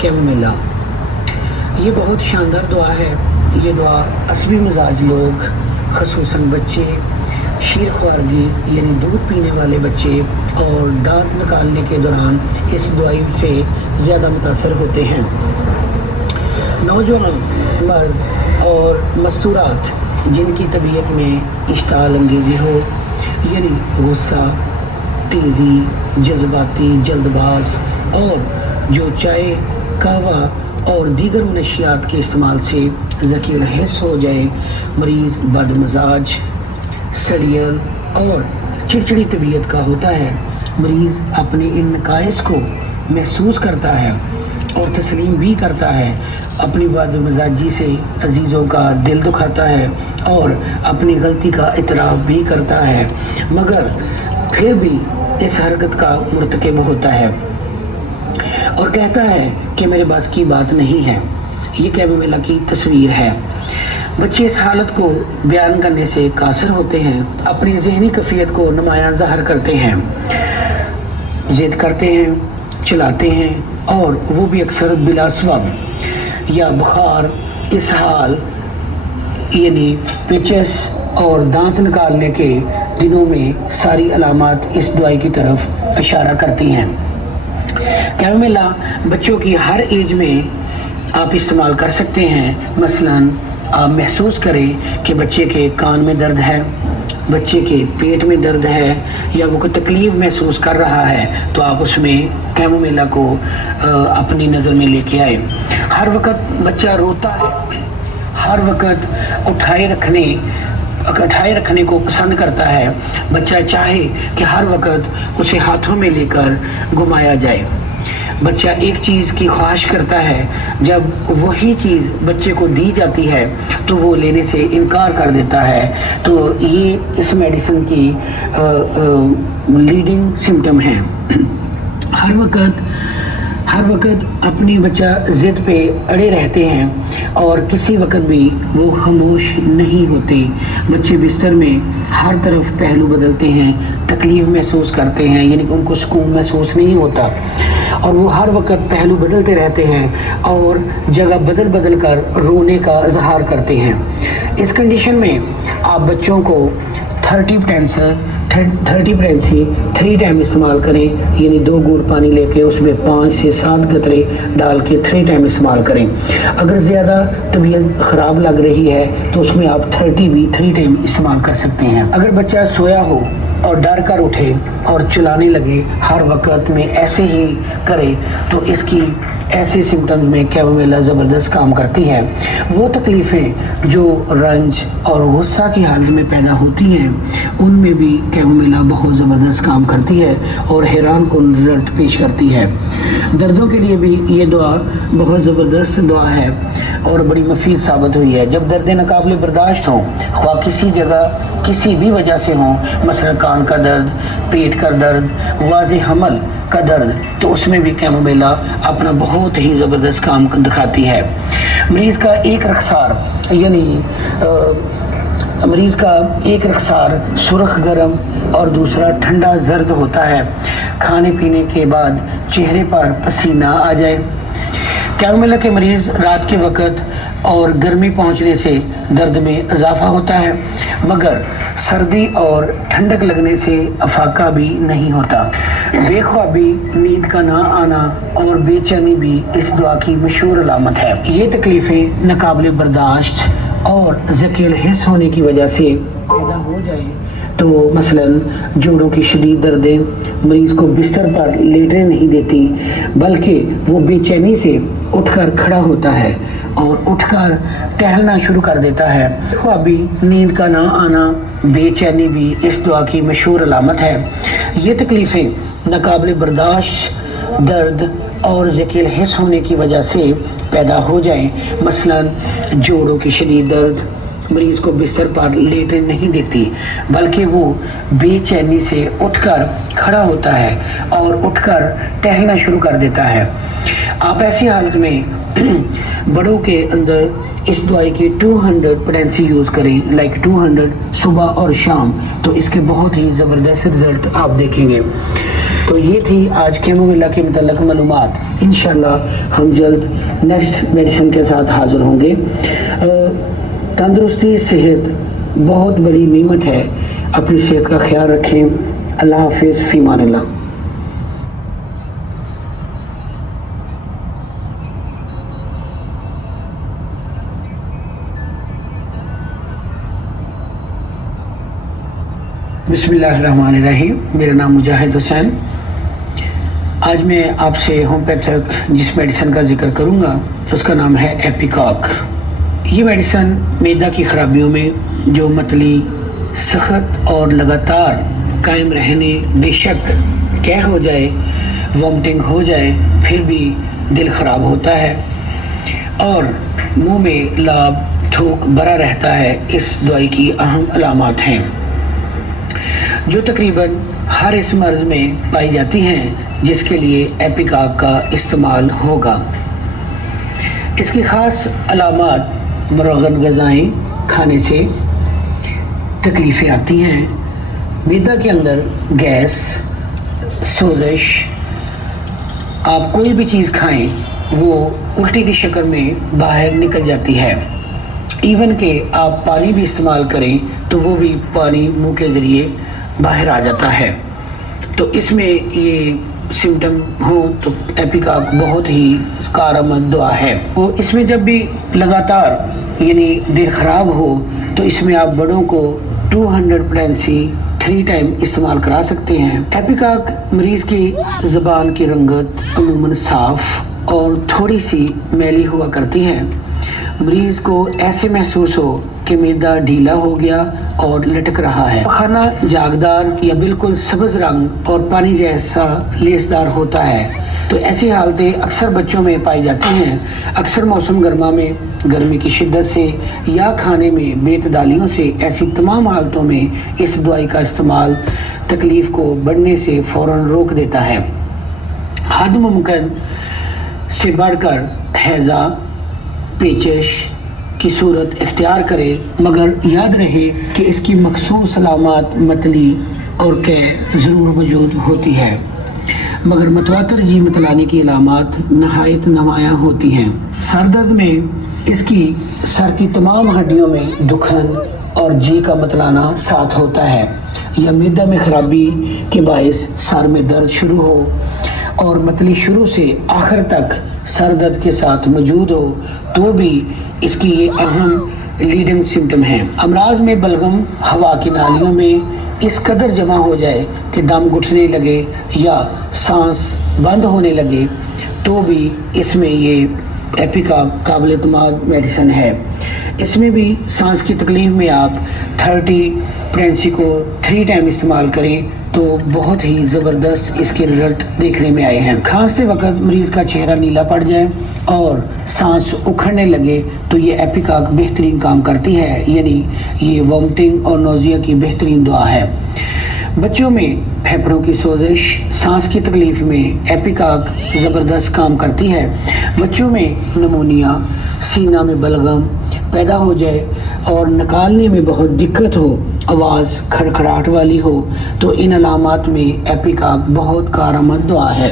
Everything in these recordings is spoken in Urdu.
کیمومیلا۔ یہ بہت شاندار دعا ہے۔ یہ دعا عصبی مزاج لوگ خصوصاً بچے، شیر خوارگی یعنی دودھ پینے والے بچے اور دانت نکالنے کے دوران اس دعائی سے زیادہ متاثر ہوتے ہیں۔ نوجوان مرد اور مستورات جن کی طبیعت میں اشتعال انگیزی ہو، یعنی غصہ، تیزی، جذباتی، جلد باز، اور جو چائے، قہوہ اور دیگر منشیات کے استعمال سے ذکیل حس ہو جائے، مریض بد مزاج، سڑیل اور چڑچڑی طبیعت کا ہوتا ہے، مریض اپنے ان نقائص کو محسوس کرتا ہے اور تسلیم بھی کرتا ہے، اپنی بد مزاجی سے عزیزوں کا دل دکھاتا ہے اور اپنی غلطی کا اعتراف بھی کرتا ہے، مگر پھر بھی اس حرکت کا مرتکب ہوتا ہے اور کہتا ہے کہ میرے بس کی بات نہیں ہے۔ یہ کیمومیلا کی تصویر ہے۔ بچے اس حالت کو بیان کرنے سے قاصر ہوتے ہیں، اپنی ذہنی کیفیت کو نمایاں ظاہر کرتے ہیں، ضد کرتے ہیں، چلاتے ہیں، اور وہ بھی اکثر بلا سبب یا بخار، اسہال یعنی پیچس اور دانت نکالنے کے دنوں میں ساری علامات اس دوائی کی طرف اشارہ کرتی ہیں۔ کیمومیلا بچوں کی ہر ایج میں آپ استعمال کر سکتے ہیں۔ مثلاً آپ محسوس کریں کہ بچے کے کان میں درد ہے، بچے کے پیٹ میں درد ہے، یا وہ کوئی تکلیف محسوس کر رہا ہے، تو آپ اس میں کیمومیلا کو اپنی نظر میں لے کے آئے۔ ہر وقت بچہ روتا ہے، ہر وقت اٹھائے رکھنے کو پسند کرتا ہے، بچہ چاہے کہ ہر وقت اسے ہاتھوں میں لے کر گھمایا جائے۔ بچہ ایک چیز کی خواہش کرتا ہے، جب وہی چیز بچے کو دی جاتی ہے تو وہ لینے سے انکار کر دیتا ہے، تو یہ اس میڈیسن کی لیڈنگ سمٹم ہیں۔ ہر وقت اپنی بچہ ضد پہ اڑے رہتے ہیں اور کسی وقت بھی وہ خاموش نہیں ہوتے۔ بچے بستر میں ہر طرف پہلو بدلتے ہیں، تکلیف محسوس کرتے ہیں، یعنی کہ ان کو سکون محسوس نہیں ہوتا، اور وہ ہر وقت پہلو بدلتے رہتے ہیں اور جگہ بدل کر رونے کا اظہار کرتے ہیں۔ اس کنڈیشن میں آپ بچوں کو 30 ٹائم استعمال کریں، یعنی 2 گھونٹ پانی لے کے اس میں 5 سے 7 قطرے ڈال کے 3 ٹائم استعمال کریں۔ اگر زیادہ طبیعت خراب لگ رہی ہے تو اس میں آپ 3 ٹائم استعمال کر سکتے ہیں۔ اگر بچہ سویا ہو اور ڈر کر اٹھے اور چلانے لگے، ہر وقت میں ایسے ہی کرے، تو اس کی ایسے سمٹمز میں کیمومیلا زبردست کام کرتی ہے۔ وہ تکلیفیں جو رنج اور غصہ کی حالت میں پیدا ہوتی ہیں، ان میں بھی کیمومیلا بہت زبردست کام کرتی ہے اور حیران کن رزلٹ پیش کرتی ہے۔ دردوں کے لیے بھی یہ دعا بہت زبردست دعا ہے اور بڑی مفید ثابت ہوئی ہے۔ جب درد ناقابل برداشت ہوں، خواہ کسی جگہ کسی بھی وجہ سے ہوں، مثلا کان کا درد، پیٹ کا درد، واضح حمل کا درد، تو اس میں بھی کیمومیلا اپنا بہت ہی زبردست کام دکھاتی ہے۔ مریض کا ایک رخسار سرخ گرم اور دوسرا ٹھنڈا زرد ہوتا ہے۔ کھانے پینے کے بعد چہرے پر پسینہ آ جائے۔ کیمومیلا کے مریض رات کے وقت اور گرمی پہنچنے سے درد میں اضافہ ہوتا ہے، مگر سردی اور ٹھنڈک لگنے سے افاقہ بھی نہیں ہوتا۔ بے خوابی، نیند کا نہ آنا اور بے چینی بھی اس دعا کی مشہور علامت ہے۔ یہ تکلیفیں ناقابل برداشت اور ذکیل حس ہونے کی وجہ سے پیدا ہو جائیں تو مثلاً جوڑوں کی شدید دردیں مریض کو بستر پر لیٹنے نہیں دیتی، بلکہ وہ بے چینی سے اٹھ کر کھڑا ہوتا ہے اور اٹھ کر ٹہلنا شروع کر دیتا ہے۔ خوابی، نیند کا نہ آنا، بے چینی بھی اس دعا کی مشہور علامت ہے۔ یہ تکلیفیں ناقابل برداشت درد اور ذکیل حس ہونے کی وجہ سے پیدا ہو جائیں، مثلاً جوڑوں کی شدید درد مریض کو بستر پر لیٹنے نہیں دیتی، بلکہ وہ بے چینی سے اٹھ کر کھڑا ہوتا ہے اور اٹھ کر ٹہلنا شروع کر دیتا ہے۔ آپ ایسی حالت میں بڑوں کے اندر اس دوائی کی 200 پوٹینسی یوز کریں، 200 صبح اور شام، تو اس کے بہت ہی زبردست رزلٹ آپ دیکھیں گے۔ تو یہ تھی آج کیموویلا کے متعلق معلومات. انشاءاللہ ہم جلد نیکسٹ میڈیسن کے ساتھ حاضر ہوں گے. تندرستی صحت بہت بڑی نعمت ہے. اپنی صحت کا خیال رکھیں. اللہ حافظ. فی امان اللہ. بسم اللہ الرحمن الرحیم. میرا نام مجاہد حسین. آج میں آپ سے ہومیوپیتھک جس میڈیسن کا ذکر کروں گا اس کا نام ہے ایپیکاک. یہ میڈیسن معدہ کی خرابیوں میں جو متلی سخت اور لگاتار قائم رہنے، بے شک قے ہو جائے، وامٹنگ ہو جائے، پھر بھی دل خراب ہوتا ہے اور منہ میں لاب تھوک بھرا رہتا ہے، اس دوائی کی اہم علامات ہیں جو تقریباً ہر اس مرض میں پائی جاتی ہیں جس کے لیے ایپیکاک کا استعمال ہوگا. اس کی خاص علامات: مرغن غذائیں کھانے سے تکلیفیں آتی ہیں، معدہ کے اندر گیس، سوزش، آپ کوئی بھی چیز کھائیں وہ الٹی کی شکل میں باہر نکل جاتی ہے. ایون کہ آپ پانی بھی استعمال کریں تو وہ بھی پانی منہ کے ذریعے باہر آ جاتا ہے. تو اس میں یہ سمٹم ہو تو ایپیکاک بہت ہی کارآمد دوا ہے. وہ اس میں جب بھی لگاتار یعنی دل خراب ہو تو اس میں آپ بڑوں کو 200 پوٹینسی 3 ٹائم استعمال کرا سکتے ہیں. ایپیکاک مریض کی زبان کی رنگت عموماً صاف اور تھوڑی سی میلی ہوا کرتی ہے. مریض کو ایسے محسوس ہو کہ معدہ ڈھیلا ہو گیا اور لٹک رہا ہے. کھانا جاگدار یا بالکل سبز رنگ اور پانی جیسا لیسدار ہوتا ہے. تو ایسی حالتیں اکثر بچوں میں پائی جاتی ہیں. اکثر موسم گرما میں گرمی کی شدت سے یا کھانے میں بے اعتدالیوں سے ایسی تمام حالتوں میں اس دوائی کا استعمال تکلیف کو بڑھنے سے فوراً روک دیتا ہے. حد ممکن سے بڑھ کر ہیضہ، پیچش کی صورت اختیار کرے، مگر یاد رہے کہ اس کی مخصوص علامات متلی اور قے ضرور موجود ہوتی ہے، مگر متواتر جی متلانے کی علامات نہایت نمایاں ہوتی ہیں. سر درد میں اس کی سر کی تمام ہڈیوں میں دکھن اور جی کا متلانا ساتھ ہوتا ہے، یا معدہ میں خرابی کے باعث سر میں درد شروع ہو اور متلی شروع سے آخر تک سر درد کے ساتھ موجود ہو تو بھی اس کی یہ اہم لیڈنگ سمٹم ہیں. امراض میں بلغم ہوا کی نالیوں میں اس قدر جمع ہو جائے کہ دم گھٹنے لگے یا سانس بند ہونے لگے تو بھی اس میں یہ ایپیکاک قابل اعتماد میڈیسن ہے. اس میں بھی سانس کی تکلیف میں آپ 30 پوٹینسی کو 3 ٹائم استعمال کریں تو بہت ہی زبردست اس کے رزلٹ دیکھنے میں آئے ہیں. کھانستے وقت مریض کا چہرہ نیلا پڑ جائے اور سانس اکھڑنے لگے تو یہ ایپیکاک بہترین کام کرتی ہے، یعنی یہ وامٹنگ اور نوزیا کی بہترین دوا ہے. بچوں میں پھیپھڑوں کی سوزش، سانس کی تکلیف میں ایپیکاک زبردست کام کرتی ہے. بچوں میں نمونیا، سینہ میں بلغم پیدا ہو جائے اور نکالنے میں بہت دقت ہو، آواز کھڑکھڑاہٹ والی ہو تو ان علامات میں ایپیکاک بہت کارآمد دوا ہے.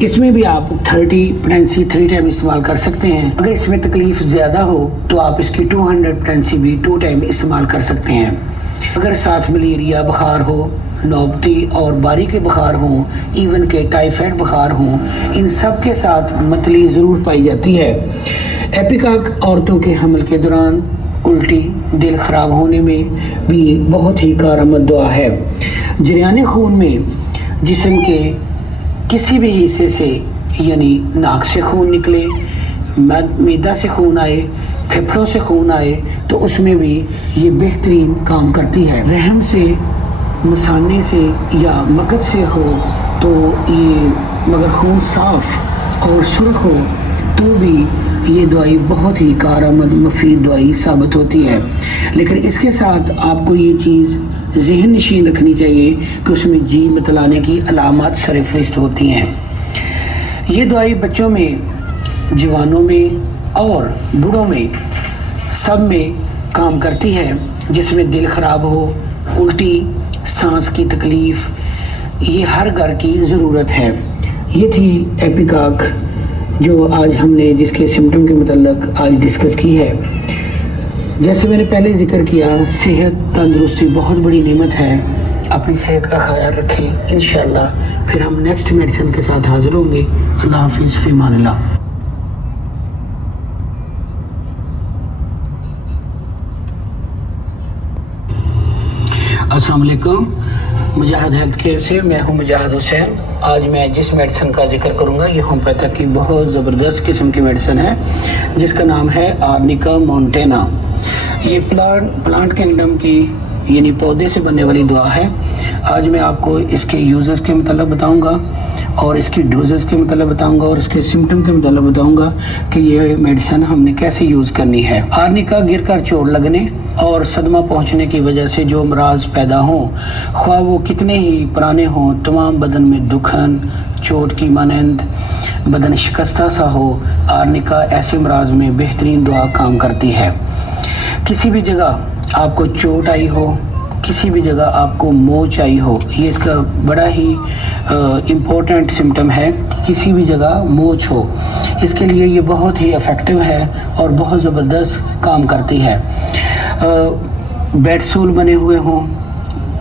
اس میں بھی آپ 30 پوٹینسی 3 ٹائم استعمال کر سکتے ہیں. اگر اس میں تکلیف زیادہ ہو تو آپ اس کی 200 پوٹینسی بھی 2 ٹائم استعمال کر سکتے ہیں. اگر ساتھ ملیریا بخار ہو، نوبتی اور باری کے بخار ہوں، ایون کہ ٹائیفائڈ بخار ہوں، ان سب کے ساتھ متلی ضرور پائی جاتی ہے. ایپیکاک عورتوں کے حمل کے دوران الٹی، دل خراب ہونے میں بھی بہت ہی کارآمد دوا ہے. جریان خون میں جسم کے کسی بھی حصے سے یعنی ناک سے خون نکلے، معدہ سے خون آئے، پھیپھڑوں سے خون آئے تو اس میں بھی یہ بہترین کام کرتی ہے. رحم سے، مثانے سے یا مگج سے ہو تو یہ مگر خون صاف اور سرخ ہو تو بھی یہ دوائی بہت ہی کارآمد مفید دوائی ثابت ہوتی ہے. لیکن اس کے ساتھ آپ کو یہ چیز ذہن نشین رکھنی چاہیے کہ اس میں جی متلانے کی علامات سر فہرست ہوتی ہیں. یہ دوائی بچوں میں، جوانوں میں اور بوڑھوں میں سب میں کام کرتی ہے جس میں دل خراب ہو، الٹی، سانس کی تکلیف یہ ہر گھر کی ضرورت ہے۔ یہ تھی ایپیکاک جو آج ہم نے جس کے سمٹم کے متعلق آج ڈسکس کی ہے۔ جیسے میں نے پہلے ذکر کیا، صحت تندرستی بہت بڑی نعمت ہے، اپنی صحت کا خیال رکھیں۔ انشاءاللہ پھر ہم نیکسٹ میڈیسن کے ساتھ حاضر ہوں گے۔ اللہ حافظ، فی امان اللہ۔ السلام علیکم، مجاہد ہیلتھ کیئر سے میں ہوں مجاہد حسین۔ آج میں جس میڈیسن کا ذکر کروں گا یہ ہومیوپیتھک کی بہت زبردست قسم کی میڈیسن ہے جس کا نام ہے آرنیکا مونٹینا۔ یہ پلانٹ کنگڈم کی یعنی پودے سے بننے والی دوا ہے۔ آج میں آپ کو اس کے یوزز کے متعلق بتاؤں گا اور اس کی ڈوزز کے متعلق بتاؤں گا اور اس کے سمٹم کے متعلق بتاؤں گا کہ یہ میڈیسن ہم نے کیسے یوز کرنی ہے۔ آرنیکا گر کر چوٹ لگنے اور صدمہ پہنچنے کی وجہ سے جو امراض پیدا ہوں، خواہ وہ کتنے ہی پرانے ہوں، تمام بدن میں دکھن، چوٹ کی مانند بدن شکستہ سا ہو، آرنیکا ایسے امراض میں بہترین دوا کام کرتی ہے۔ کسی بھی جگہ آپ کو چوٹ آئی ہو، کسی بھی جگہ آپ کو موچ آئی ہو، یہ اس کا بڑا ہی امپورٹنٹ سمٹم ہے کہ کسی بھی جگہ موچ ہو، اس کے لیے یہ بہت ہی افیکٹو ہے اور بہت زبردست کام کرتی ہے۔ بیڈ سول بنے ہوئے ہوں،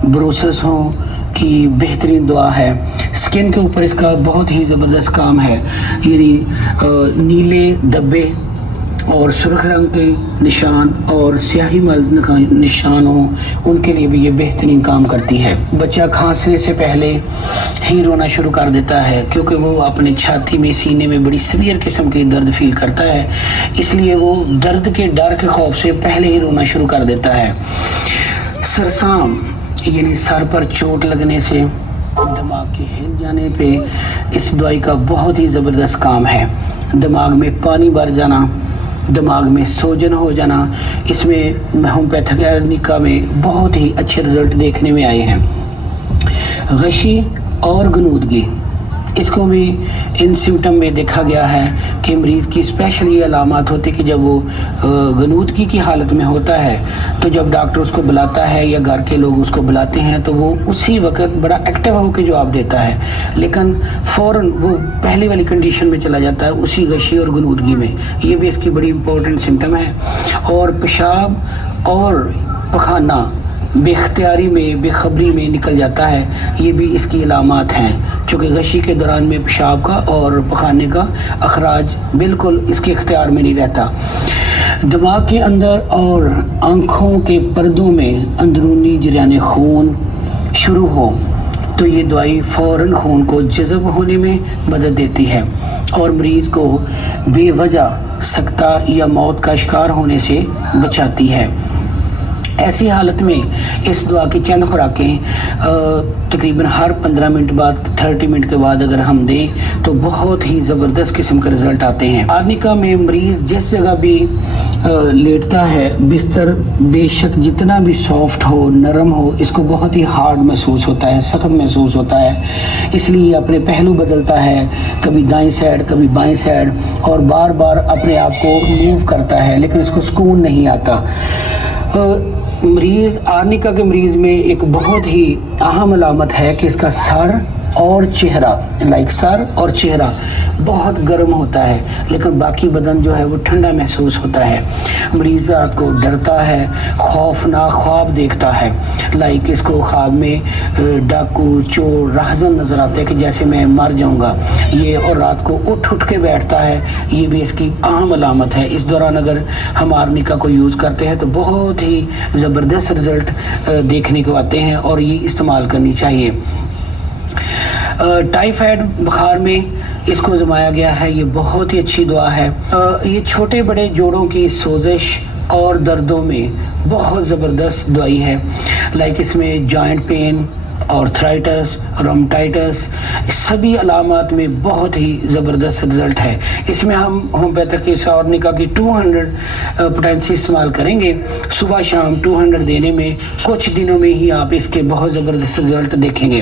بروسس ہوں کی بہترین دعا ہے۔ سکن کے اوپر اس کا بہت ہی زبردست کام ہے، یعنی نیلے دبے اور سرخ رنگ کے نشان اور سیاہی ملز نشان ہوں، ان کے لیے بھی یہ بہترین کام کرتی ہے۔ بچہ کھانسنے سے پہلے ہی رونا شروع کر دیتا ہے کیونکہ وہ اپنے چھاتی میں، سینے میں بڑی سیویئر قسم کی درد فیل کرتا ہے، اس لیے وہ درد کے ڈر کے خوف سے پہلے ہی رونا شروع کر دیتا ہے۔ سرسام یعنی سر پر چوٹ لگنے سے، دماغ کے ہل جانے پہ اس دوائی کا بہت ہی زبردست کام ہے۔ دماغ میں پانی بھر جانا، دماغ میں سوجن ہو جانا، اس میں ہومیوپیتھک آرنیکا میں بہت ہی اچھے رزلٹ دیکھنے میں آئے ہیں۔ غشی اور غنودگی، اس کو بھی ان سمٹم میں دیکھا گیا ہے کہ مریض کی اسپیشل یہ علامات ہوتی کہ جب وہ غنودگی کی حالت میں ہوتا ہے تو جب ڈاکٹر اس کو بلاتا ہے یا گھر کے لوگ اس کو بلاتے ہیں تو وہ اسی وقت بڑا ایکٹیو ہو کے جواب دیتا ہے، لیکن فوراً وہ پہلی والی کنڈیشن میں چلا جاتا ہے، اسی غشی اور غنودگی میں۔ یہ بھی اس کی بڑی امپورٹنٹ سمٹم ہے۔ اور پیشاب اور پخانہ بے اختیاری میں، بے خبری میں نکل جاتا ہے، یہ بھی اس کی علامات ہیں، چونکہ غشی کے دوران میں پیشاب کا اور پخانے کا اخراج بالکل اس کے اختیار میں نہیں رہتا۔ دماغ کے اندر اور آنکھوں کے پردوں میں اندرونی جریان خون شروع ہو تو یہ دوائی فوراً خون کو جذب ہونے میں مدد دیتی ہے اور مریض کو بے وجہ سکتہ یا موت کا شکار ہونے سے بچاتی ہے۔ ایسی حالت میں اس دوا کی چند خوراکیں تقریباً ہر 15 منٹ بعد، 30 منٹ کے بعد اگر ہم دیں تو بہت ہی زبردست قسم کے رزلٹ آتے ہیں۔ آرنیکا میں مریض جس جگہ بھی لیٹتا ہے، بستر بے شک جتنا بھی سافٹ ہو، نرم ہو، اس کو بہت ہی ہارڈ محسوس ہوتا ہے، سخت محسوس ہوتا ہے، اس لیے اپنے پہلو بدلتا ہے، کبھی دائیں سائڈ کبھی بائیں سائڈ، اور بار بار اپنے آپ کو موو کرتا ہے، لیکن اس کو سکون نہیں آتا۔ مریض آرنیکا کے مریض میں ایک بہت ہی اہم علامت ہے کہ اس کا سر اور چہرہ، سر اور چہرہ بہت گرم ہوتا ہے، لیکن باقی بدن جو ہے وہ ٹھنڈا محسوس ہوتا ہے۔ مریض رات کو ڈرتا ہے، خوفناک خواب دیکھتا ہے، اس کو خواب میں ڈاکو، چور، رہزن نظر آتے ہیں کہ جیسے میں مر جاؤں گا یہ، اور رات کو اٹھ کے بیٹھتا ہے، یہ بھی اس کی اہم علامت ہے۔ اس دوران اگر ہم آرنیکا کو یوز کرتے ہیں تو بہت ہی زبردست رزلٹ دیکھنے کو آتے ہیں اور یہ استعمال کرنی چاہیے۔ ٹائیفائڈ بخار میں اس کو آزمایا گیا ہے، یہ بہت ہی اچھی دوا ہے۔ یہ چھوٹے بڑے جوڑوں کی سوزش اور دردوں میں بہت زبردست دوائی ہے، اس میں جوائنٹ پین، آرتھرائٹس، رومٹائٹس، سبھی علامات میں بہت ہی زبردست رزلٹ ہے۔ اس میں ہم ہومیوپیتھک اس آرنیکا کی 200 پوٹینسی استعمال کریں گے، صبح شام 200 دینے میں کچھ دنوں میں ہی آپ اس کے بہت زبردست رزلٹ دیکھیں گے۔